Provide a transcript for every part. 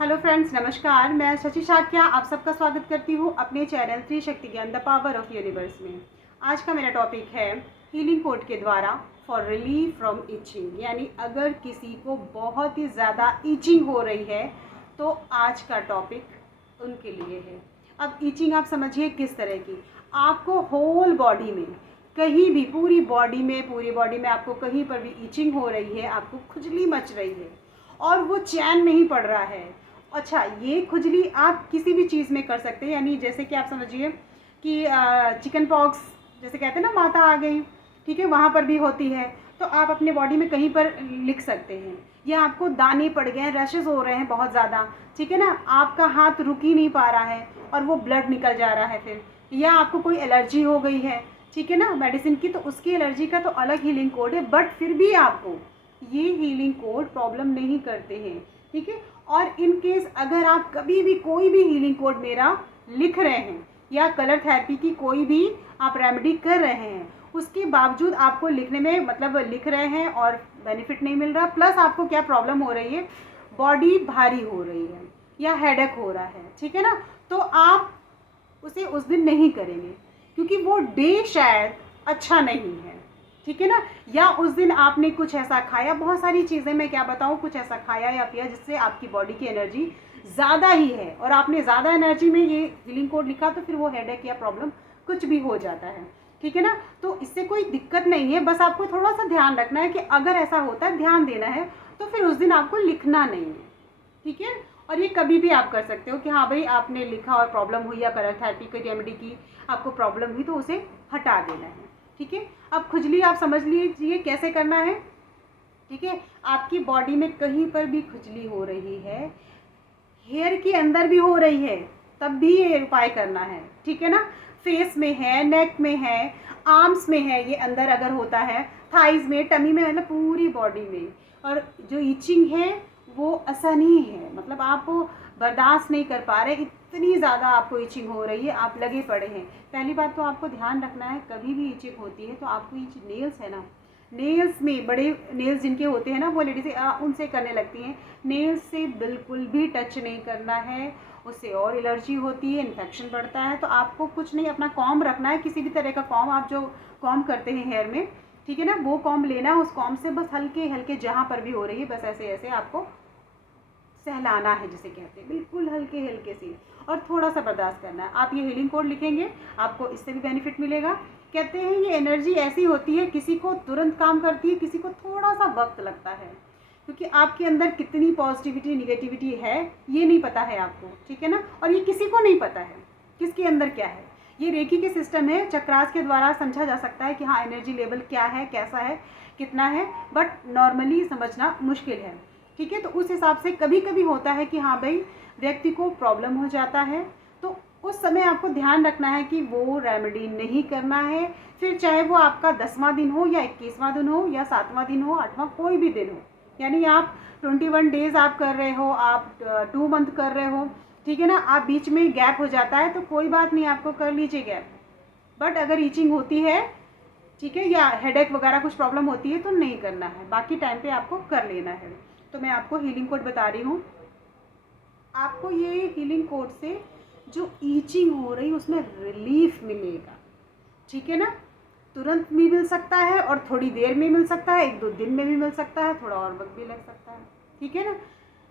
Hello friends, नमस्कार। मैं शशि शाक्या आप सबका स्वागत करती हूँ अपने चैनल थ्री शक्ति ज्ञान द पावर ऑफ यूनिवर्स में। आज का मेरा टॉपिक है हीलिंग कोड के द्वारा फॉर रिलीफ फ्रॉम इचिंग। यानी अगर किसी को बहुत ही ज़्यादा इचिंग हो रही है तो आज का टॉपिक उनके लिए है। अब इचिंग आप समझिए किस तरह की, आपको होल बॉडी में कहीं भी पूरी बॉडी में आपको कहीं पर भी इचिंग हो रही है, आपको खुजली मच रही है और वो चैन नहीं पड़ रहा है। अच्छा, ये खुजली आप किसी भी चीज़ में कर सकते हैं। यानी जैसे कि आप समझिए कि चिकन पॉक्स जैसे कहते हैं ना, माता आ गई, ठीक है, वहाँ पर भी होती है। तो आप अपने बॉडी में कहीं पर लिख सकते हैं। या आपको दाने पड़ गए हैं, रैशेस हो रहे हैं बहुत ज़्यादा, ठीक है ना, आपका हाथ रुक ही नहीं पा रहा है और वो ब्लड निकल जा रहा है फिर, या आपको कोई एलर्जी हो गई है, ठीक है ना, मेडिसिन की, तो उसकी एलर्जी का तो अलग हीलिंग कोड है। बट फिर भी आपको ये हीलिंग कोड प्रॉब्लम नहीं करते हैं, ठीक है। और इन केस अगर आप कभी भी कोई भी हीलिंग कोड मेरा लिख रहे हैं या कलर थेरेपी की कोई भी आप रेमेडी कर रहे हैं, उसके बावजूद आपको लिखने में मतलब लिख रहे हैं और बेनिफिट नहीं मिल रहा, प्लस आपको क्या प्रॉब्लम हो रही है, बॉडी भारी हो रही है या हेडेक हो रहा है, ठीक है ना, तो आप उसे उस दिन नहीं करेंगे क्योंकि वो डे शायद अच्छा नहीं है, ठीक है ना। या उस दिन आपने कुछ ऐसा खाया, बहुत सारी चीज़ें मैं क्या बताऊँ, कुछ ऐसा खाया या पिया जिससे आपकी बॉडी की एनर्जी ज़्यादा ही है और आपने ज़्यादा एनर्जी में ये हीलिंग कोड लिखा, तो फिर वो हेडेक या प्रॉब्लम कुछ भी हो जाता है, ठीक है ना। तो इससे कोई दिक्कत नहीं है, बस आपको थोड़ा सा ध्यान रखना है कि अगर ऐसा होता है, ध्यान देना है, तो फिर उस दिन आपको लिखना नहीं है, ठीक है। और ये कभी भी आप कर सकते हो कि हाँ भाई आपने लिखा और प्रॉब्लम हुई या कलर थेरेपी की रेमेडी की आपको प्रॉब्लम हुई, तो उसे हटा देना है, ठीक है। अब खुजली आप समझ लीजिए कैसे करना है, ठीक है। आपकी बॉडी में कहीं पर भी खुजली हो रही है, हेयर के अंदर भी हो रही है, तब भी ये उपाय करना है, ठीक है ना। फेस में है, नेक में है, आर्म्स में है, ये अंदर अगर होता है, थाइज में, टमी में, मतलब पूरी बॉडी में। और जो ईचिंग है वो असहनीय है, मतलब आप बर्दाश्त नहीं कर पा रहे, इतनी ज़्यादा आपको ईचिंग हो रही है, आप लगे पड़े हैं। पहली बात तो आपको ध्यान रखना है, कभी भी ईचिंग होती है तो आपको ये नेल्स है ना, नेल्स में, बड़े नेल्स जिनके होते हैं ना, वो लेडीज़ उनसे करने लगती हैं। नेल्स से बिल्कुल भी टच नहीं करना है, उससे और एलर्जी होती है, इन्फेक्शन बढ़ता है। तो आपको कुछ नहीं, अपना कॉम्ब रखना है, किसी भी तरह का कॉम्ब, आप जो कॉम्ब करते हैं हेयर में, ठीक है ना, वो कॉम्ब लेना है। उस कॉम्ब से बस हल्के हल्के जहाँ पर भी हो रही है, बस ऐसे ऐसे आपको सहलाना है, जिसे कहते हैं, बिल्कुल हल्के हल्के से, और थोड़ा सा बर्दाश्त करना है। आप ये हीलिंग कोड लिखेंगे, आपको इससे भी बेनिफिट मिलेगा। कहते हैं ये एनर्जी ऐसी होती है, किसी को तुरंत काम करती है, किसी को थोड़ा सा वक्त लगता है, क्योंकि आपके अंदर कितनी पॉजिटिविटी निगेटिविटी है ये नहीं पता है आपको, ठीक है ना। और ये किसी को नहीं पता है किसके अंदर क्या है। ये रेकी के सिस्टम है, चक्रास के द्वारा समझा जा सकता है कि हाँ एनर्जी लेवल क्या है, कैसा है, कितना है, बट नॉर्मली समझना मुश्किल है, ठीक है। तो उस हिसाब से कभी कभी होता है कि हाँ भाई व्यक्ति को प्रॉब्लम हो जाता है, तो उस समय आपको ध्यान रखना है कि वो रेमेडी नहीं करना है। फिर चाहे वो आपका 10वां दिन हो या 21वां दिन हो या 7वां दिन हो, 8वां, कोई भी दिन हो, यानी आप 21 डेज आप कर रहे हो, आप 2 मंथ कर रहे हो, ठीक है ना, आप बीच में गैप हो जाता है तो कोई बात नहीं, आपको कर लीजिए गैप। बट अगर ईचिंग होती है, ठीक है, या हेडेक वगैरह कुछ प्रॉब्लम होती है तो नहीं करना है, बाकी टाइम पे आपको कर लेना है। तो मैं आपको हीलिंग कोड बता रही हूँ। आपको ये हीलिंग कोड से जो ईचिंग हो रही उसमें रिलीफ मिलेगा, ठीक है ना। तुरंत भी मिल सकता है और थोड़ी देर में मिल सकता है, 1-2 दिन में भी मिल सकता है, थोड़ा और वक्त भी लग सकता है, ठीक है ना।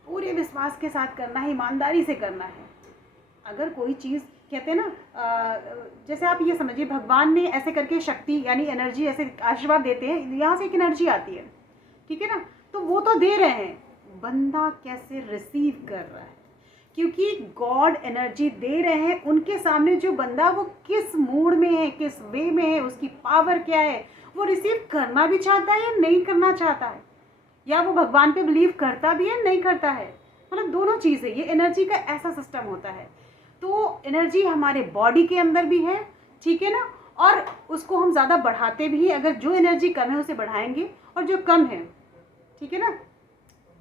पूरे विश्वास के साथ करना है, ईमानदारी से करना है। अगर कोई चीज़ कहते हैं ना, जैसे आप ये समझिए भगवान ने ऐसे करके शक्ति यानी एनर्जी ऐसे आशीर्वाद देते हैं, यहाँ से एक एनर्जी आती है, ठीक है ना, तो वो तो दे रहे हैं, बंदा कैसे रिसीव कर रहा है, क्योंकि गॉड एनर्जी दे रहे हैं, उनके सामने जो बंदा वो किस मूड में है, किस वे में है, उसकी पावर क्या है, वो रिसीव करना भी चाहता है या नहीं करना चाहता है, या वो भगवान पे बिलीव करता भी है नहीं करता है, मतलब दोनों चीज़ है। ये एनर्जी का ऐसा सिस्टम होता है। तो एनर्जी हमारे बॉडी के अंदर भी है, ठीक है ना, और उसको हम ज़्यादा बढ़ाते भी हैं। अगर जो एनर्जी कम है उसे बढ़ाएंगे और जो कम है, ठीक है ना,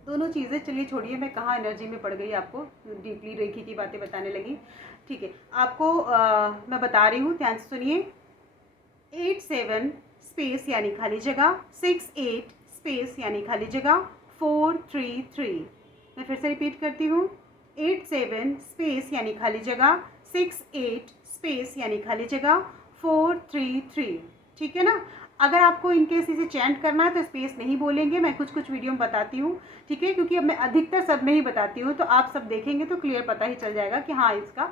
दोनों चीज़ें। चलिए छोड़िए, मैं कहाँ एनर्जी में पड़ गई, आपको डीपली रेखी की बातें बताने लगी, ठीक है। आपको मैं बता रही हूँ, ध्यान से सुनिए। 87 स्पेस यानी खाली जगह, 68 स्पेस यानी खाली जगह, 433। मैं फिर से रिपीट करती हूँ, 87 स्पेस यानी खाली जगह, 68 स्पेस यानी खाली जगह, 433। ठीक है ना। अगर आपको इनकेस इसे चैंट करना है तो स्पेस नहीं बोलेंगे, मैं कुछ कुछ वीडियो में बताती हूँ। ठीक है, क्योंकि अब मैं अधिकतर सब में ही बताती हूँ, तो आप सब देखेंगे तो क्लियर पता ही चल जाएगा कि हाँ इसका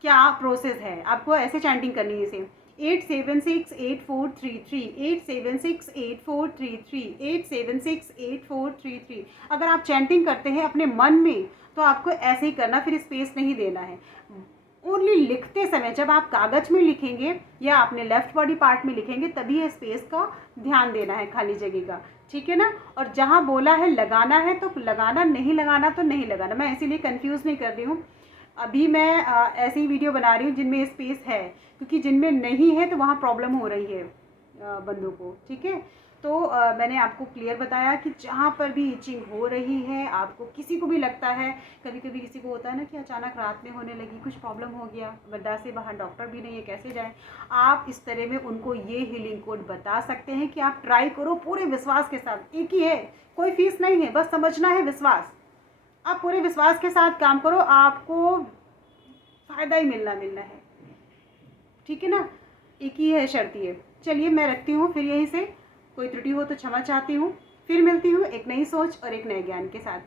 क्या प्रोसेस है। आपको ऐसे चैंटिंग करनी है इसे, 87684338768433 87684338768433। अगर आप चैंटिंग करते हैं अपने मन में तो आपको ऐसे ही करना, फिर स्पेस नहीं देना है। ओनली लिखते समय, जब आप कागज में लिखेंगे या अपने लेफ्ट बॉडी पार्ट में लिखेंगे, तभी ये स्पेस का ध्यान देना है, खाली जगह का। ठीक है ना। और जहाँ बोला है लगाना है तो लगाना, नहीं लगाना तो नहीं लगाना। मैं इसीलिए कंफ्यूज नहीं कर रही हूँ। अभी मैं ऐसी ही वीडियो बना रही हूँ जिनमें स्पेस है, क्योंकि जिनमें नहीं है तो वहाँ प्रॉब्लम हो रही है बंदों को। ठीक है, तो मैंने आपको क्लियर बताया कि जहाँ पर भी इचिंग हो रही है, आपको किसी को भी लगता है, कभी कभी किसी को होता है ना कि अचानक रात में होने लगी, कुछ प्रॉब्लम हो गया, गड्ढा से बाहर, डॉक्टर भी नहीं है, कैसे जाएं, आप इस तरह में उनको ये हीलिंग कोड बता सकते हैं कि आप ट्राई करो पूरे विश्वास के साथ। एक ही है, कोई फीस नहीं है, बस समझना है विश्वास। आप पूरे विश्वास के साथ काम करो, आपको फ़ायदा ही मिलना है। ठीक है ना। एक ही है, शर्त ये। चलिए मैं रखती हूँ फिर यहीं से, कोई त्रुटि हो तो क्षमा चाहती हूँ। फिर मिलती हूँ एक नई सोच और एक नए ज्ञान के साथ।